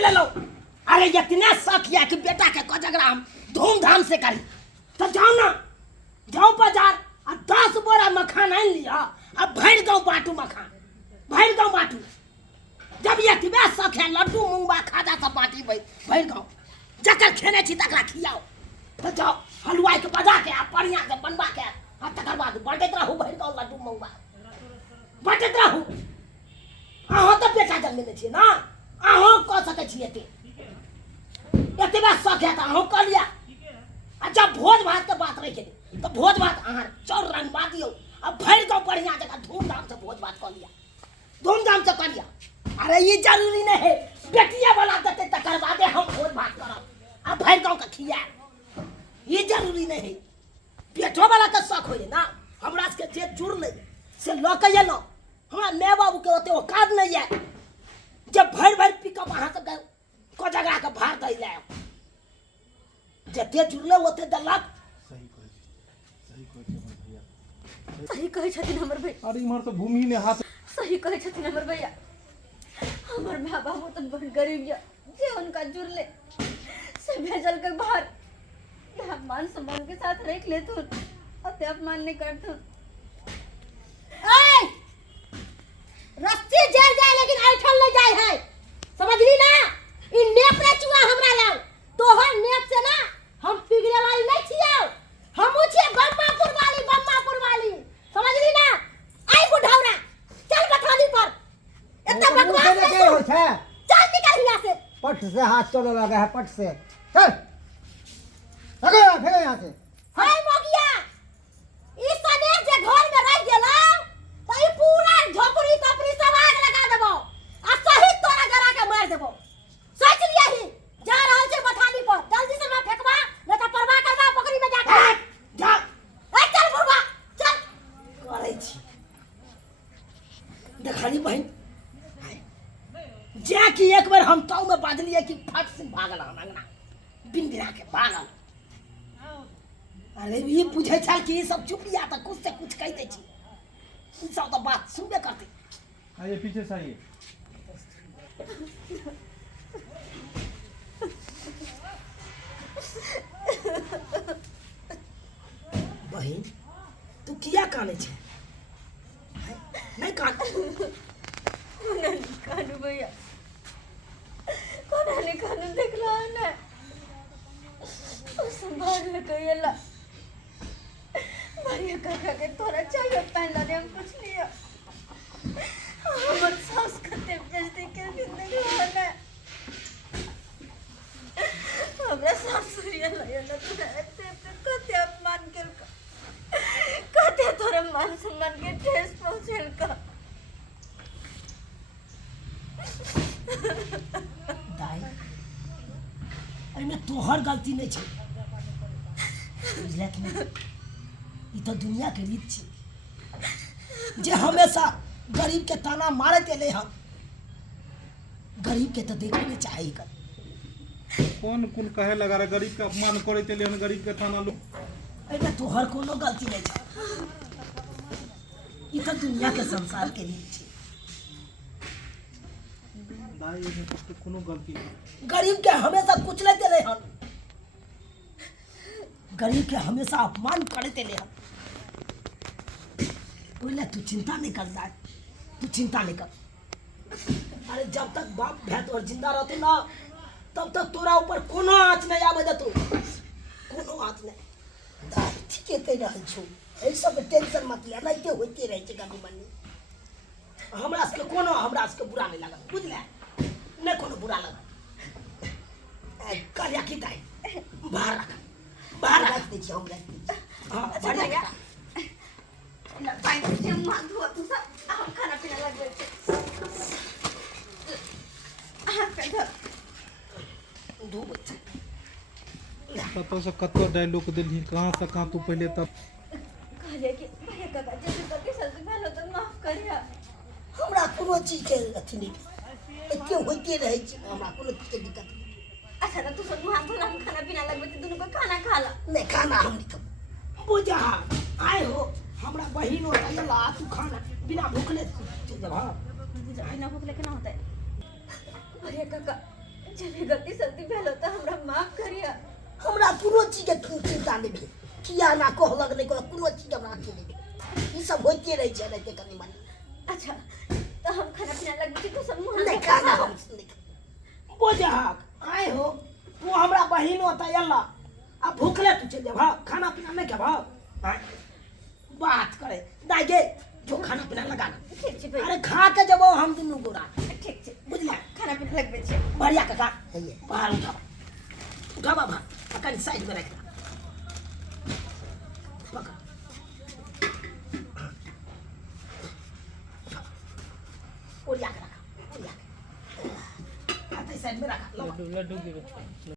ले लो। अरे इतना शौक है कि बेटा के कोजगरा हम धूमधाम से करी। तो जाओ ना, जाओ बाजार और 10 बोरा मखान आन लिया और भर गाँव बांटू मखान, भर गाँव बांटू। जब ये इतना शौक है लड्डू मूंगबा खाजा सब बांटी भर गाँव, जकर खेने छी तकरा खियाओ। तो जाओ हलवाई के बजा के आ बढ़िया से बनवा के आ तकर बाद बांटत रहू भर गाँव लड्डू मूंगबा, बांटत रहू। अहाँ तो बेटा जन्मेने छियै ना, अहाँ कऽ सकै छियै एतबा शौक है तो अहाँ कऽ लिया। आ जब भोज भात के बात रही तो भोज भात अहाँ चौर रंगवा दियो अब भर गाँव बढ़िया जगह धूमधाम से भोज भात कर लिया, धूमधाम से कर लिया। अरे ये जरूरी नहीं है बेटिया वाला देते तकर बादे हम भोज भात करब अब भर गाँव का खिया, ये जरूरी नहीं है। बेटो वाला के शौक हो ना, हमरा के जे जुड़ ले से ल के एलो। हमरा माय बाबू के ओते औकात नहीं है जब भर भर पिकअप अहाँ सब को जगह के भार दै ले। जते जुड़ले ओते दलक। सही कहे छथिन हमर भैया। अरे इमहर तो भूमि ने हाथ सही कहे छथिन हमर भैया। हमर माँ बाबू तो बड़ गरीब है, जे उनका जुड़ले से भेजल के बाहर यहाँ मान सम्मान के साथ रख लेतुन, अते अपमान नहीं करतुन। रस्सी जल जाए लेकिन ऐठल ले जाए है, समझली ना। इ नेप रे चुआ हमरा लाओ तोहर नेप से ना हम पिघले वाली नहीं छियो, हमहू छिए बम्मापुर वाली, समझली ना। आई बुढ़ौरा चल बठानी पर एते बकवास नहीं हो छे। चल निकल यहां से, पट से हाथ चलो लगा है, पट से चल फिर यहाँ से। हाय मोगिया ई सने जे घर में रह गेला त ई पूरा झोपड़ी कपड़ी सब आग लगा देबो आ सही तोरा गरा के मार देबो। सोच लिया ही जा रहल छै बठानी पर, जल्दी से मैं फेंकबा नहीं तो परवा करबा पोखरी में जाके जा। ए चल बुढ़वा चल करे छी देखली बहन जा कि एक बार हम ताऊ में बांधलिए कि फट से भागल हम अंगना बिन बिना के भागल। अरे ये पूछे छल कि सब चुप लिया तो कुछ से कुछ कह दे छी, सब तो बात सुनबे करते। आइए पीछे से आइए। बहन तू किया काने छे? नहीं कान कानू भैया कोना ने कानू देखला ना संभाल ले कहिला मारिया काका के तोरा चाहिए पहला ने हम कुछ लिया हमर सास कते बेइज्जती के जिंदगी होना हमरा सासुरिया लया ना तोरा एते कते अपमान केल कते तोरा मान सम्मान के ठेस पहुंचेल का। दाई अरे तोहर गलती नहीं छे, बुझले कि नहीं। ई तो दुनिया के रीत छे जे हमेशा गरीब के ताना मारत एले हम, गरीब के तो देखे नहीं चाहे कर। कौन कौन कहे लगा रहा गरीब का अपमान करे चले हम गरीब के थाना लो। अरे तोहर कोनो गलती नहीं छे, ई तो दुनिया के संसार के रीत छे। भाई ये तो कोनो गलती नहीं। गरीब के हमेशा कुचले देले हम, गरीब के हमेशा अपमान करते ले हम। बोले तू चिंता नहीं कर दाई, तू चिंता नहीं कर। अरे जब तक बाप भैत और जिंदा रहते ना तब तक तोरा ऊपर कोनो आँच नहीं आवे देतो, कोनो आँच नहीं। दाई ठीके कह रहल छो, एहि सब टेंशन मत ले, नहीं के होते रहे छै कभी मनी। हमरा से कोनो हमरा से बुरा नहीं लगल, बुझले नहीं कोनो बुरा लगल। करिया की दाई बाहर रख, बाहर रख दे छी हम रख दे। हां बढ़िया पानी से मुंह धो तू सब हम खाना पीना लग गए हाथ पे धर दो बच्चे कतो से कतो डायलॉग दिलही कहां से कहां तू पहले तब कहले कि भैया काका जैसे करके सच भेलो तो माफ करिया। हमरा कोनो चीज के अथी नहीं एते होते रहे छी, हमरा कोनो चीज के दिक्कत नहीं। अच्छा तो तू सब मुंह धोला हम खाना पीना लगबे तो दोनों को खाना खाला नहीं खाना हम नहीं खाओ बुझा आए हो हमरा बहिन हो ला तू खाना बिना भूखले जब। हां बिना भूख लेके ना होता है। भैया काका चले गलती सलती भेल हो तो हमरा माफ करिया। हमरा कोनो चीज के चिंता नहीं भेल, किया ना कहलक नहीं कहलक, कोनो चीज हमरा के नहीं भेल। ई सब होइते रह छै रहते कनी मनी। अच्छा तो हम खाना पीना लग तो सब मुंह नहीं खाना हम नहीं बोझक आए हो तू हमरा बहिनो त एला आ भूखले तू चल जेबा, खाना पीना नहीं खेबा। बात करे दाई गे जो खाना पीना लगा ना। ठीक छै भैया। अरे खा के जबो हम दुनू गोरा, ठीक छै बुझला? खाना पीना लगबे छै। बढ़िया काका है बाहर उठा बाबा पकड़ साइड में रख पकड़ ओरिया के रखा, ओरिया के साइड में रखा। लड्डू लड्डू गिरे